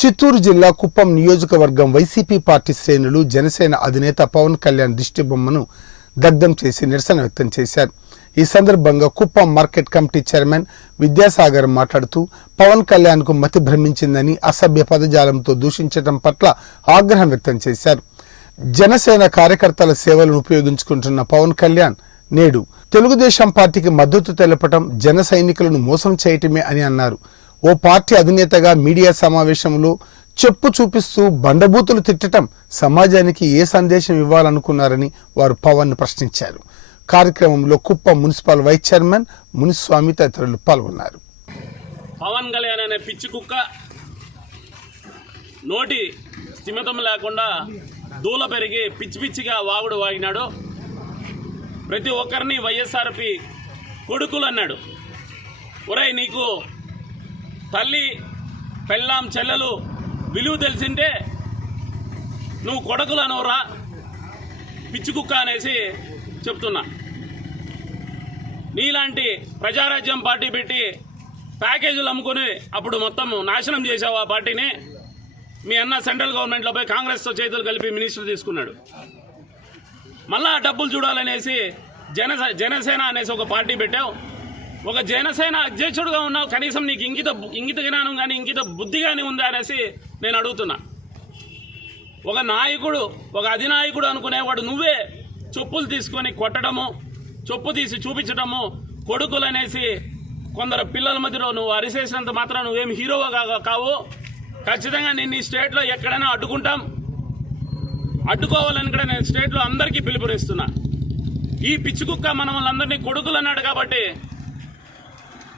చిత్తూరు జిల్లా కుప్పం నియోజకవర్గం YCP party శ్రేణులు జనసేన అధినేత పవన్ కళ్యాణ్ దిష్టిబొమ్మను దగ్ధం చేసి నిరసన వ్యక్తం చేశారు. ఈ సందర్భంగా Kuppam market committee chairman Vidyasagar మాట్లాడుతూ పవన్ కళ్యాణ్ కు మతి భ్రమించిందని అసభ్య పదజాలంతో దూషించడం పట్ల ఆగ్రహం వ్యక్తం చేశారు. జనసేన కార్యకర్తల సేవలను ఉపయోగించుకుంటున్న పవన్ కళ్యాణ్ నేడు తెలుగుదేశం పార్టీకి మద్దతు తెలపడం జన సైనికులను మోసం చేయటమే అని అన్నారు. ఓ పార్టీ అధినేతగా మీడియా సమావేశంలో చెప్పు చూపిస్తూ బండబూతులు తిట్టడం సమాజానికి ఏ సందేశం ఇవ్వాలనుకున్నారని వారు పవన్ ప్రశ్నించారు. కార్యక్రమంలో Kuppam municipal vice chairman Muniswami తదితరులు పాల్గొన్నారు. పవన్ కళ్యాణ్ అనే పిచ్చి కుక్క నోటి స్థిమితం లేకుండా దూల పెరిగి పిచ్చి పిచ్చిగా వాగుడు వాగినాడు. ప్రతి ఒక్కరిని వైఎస్ఆర్పి కొడుకులు అన్నాడు. ఒరేయ్, నీకు తల్లి పెళ్ళాం చెల్లెలు విలువ తెలిసింటే నువ్వు కొడుకులు అనవరా, పిచ్చి కుక్క అనేసి చెప్తున్నా. నీలాంటి ప్రజారాజ్యం పార్టీ పెట్టి ప్యాకేజీలు అమ్ముకొని అప్పుడు మొత్తం నాశనం చేసావు ఆ పార్టీని. మీ అన్న సెంట్రల్ గవర్నమెంట్లో పోయి కాంగ్రెస్తో చేతులు కలిపి మినిస్టర్ తీసుకున్నాడు. మళ్ళా డబ్బులు చూడాలనేసి జనసేన అనేసి ఒక పార్టీ పెట్టావు. ఒక జనసేన అధ్యక్షుడుగా ఉన్నావు, కనీసం నీకు ఇంగిత జ్ఞానం కానీ ఇంగిత బుద్ధి కానీ ఉందా అనేసి నేను అడుగుతున్నా. ఒక నాయకుడు, ఒక అధినాయకుడు అనుకునేవాడు నువ్వే చెప్పులు తీసుకొని కొట్టడము, చెప్పు తీసి చూపించడము, కొడుకులు అనేసి కొందరు పిల్లల మధ్యలో నువ్వు అరిసేసినంత మాత్రం నువ్వేం హీరోగా కావు. ఖచ్చితంగా నేను ఈ స్టేట్లో ఎక్కడైనా అడ్డుకుంటాం. అడ్డుకోవాలని కూడా నేను స్టేట్లో అందరికీ పిలుపునిస్తున్నా. ఈ పిచ్చి కుక్క మన వాళ్ళందరినీ కొడుకులు అన్నాడు కాబట్టి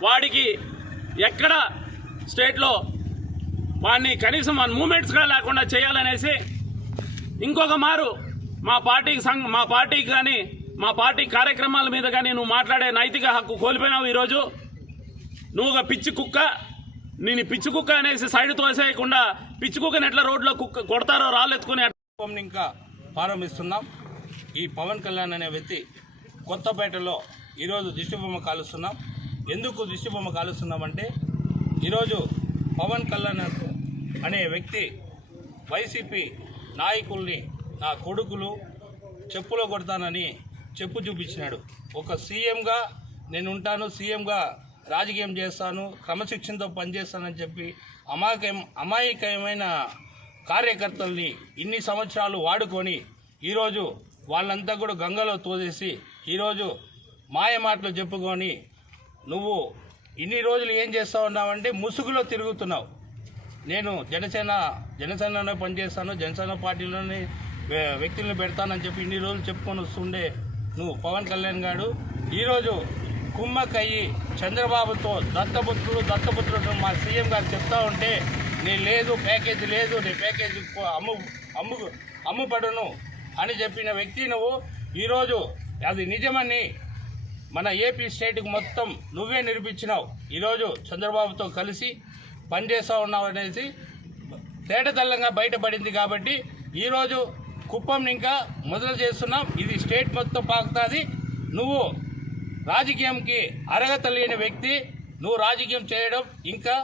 వాడికి ఎక్కడ స్టేట్లో వాడిని కనీసం మన మూమెంట్స్ కూడా లేకుండా చేయాలనేసి ఇంకొక మారు మా పార్టీకి కానీ మా పార్టీ కార్యక్రమాల మీద కానీ నువ్వు మాట్లాడే నైతిక హక్కు కోల్పోయినావు. ఈరోజు నువ్వు ఒక పిచ్చి కుక్క, నేను పిచ్చి కుక్క అనేసి సైడ్ తోసేయకుండా పిచ్చి కుక్కని ఎట్లా రోడ్లో కుక్క కొడతారో రాళ్ళెత్తుకుని ఇంకా ప్రారంభిస్తున్నాం. ఈ పవన్ కళ్యాణ్ అనే వ్యక్తి కొత్తపేటలో ఈరోజు దిష్టిబొమ్మ కాలుస్తున్నాం. ఎందుకు దిష్టిబొమ్మ కాలుస్తున్నామంటే ఈరోజు పవన్ కళ్యాణ్ అనే వ్యక్తి వైసీపీ నాయకుల్ని నా కొడుకులు చెప్పులో కొడతానని చెప్పు చూపించినాడు. ఒక సీఎంగా నేను ఉంటాను, సీఎంగా రాజకీయం చేస్తాను, క్రమశిక్షణతో పనిచేస్తానని చెప్పి అమాయకమైన కార్యకర్తల్ని ఇన్ని సంవత్సరాలు వాడుకొని ఈరోజు వాళ్ళంతా కూడా గంగలో తోసేసి ఈరోజు మాయ మాటలు చెప్పుకొని నువ్వు ఇన్ని రోజులు ఏం చేస్తూ ఉన్నావంటే ముసుగులో తిరుగుతున్నావు. నేను జనసేనలో పనిచేస్తాను, జనసేన పార్టీలోని వ్యక్తులను పెడతానని చెప్పి ఇన్ని రోజులు చెప్పుకొని వస్తుండే నువ్వు పవన్ కళ్యాణ్ గారు ఈరోజు కుమ్మక్కయ్యి చంద్రబాబుతో దత్తపుత్రుడు మా సీఎం గారు చెప్తా ఉంటే నేను లేదు, ప్యాకేజీ లేదు, నీ ప్యాకేజీ అమ్ముపడును అని చెప్పిన వ్యక్తి నువ్వు ఈరోజు అది నిజమని మన ఏపీ స్టేట్కి మొత్తం నువ్వే నిరూపించినావు. ఈరోజు చంద్రబాబుతో కలిసి పనిచేస్తూ ఉన్నావు అనేసి తేటతెల్లంగా బయటపడింది. కాబట్టి ఈరోజు కుప్పం ఇంకా మొదలు చేస్తున్నాం. ఇది స్టేట్ మొత్తం పాకుతుంది. నువ్వు రాజకీయంకి అర్హత లేని వ్యక్తి, నువ్వు రాజకీయం చేయడం ఇంకా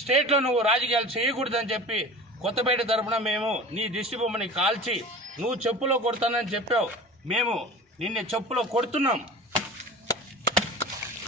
స్టేట్లో నువ్వు రాజకీయాలు చేయకూడదని చెప్పి కొత్తపేట తరఫున మేము నీ దిష్టిబొమ్మని కాల్చి నువ్వు చెప్పులో కొడతానని చెప్పావు. మేము నిన్ను చెప్పులో కొడుతున్నాం.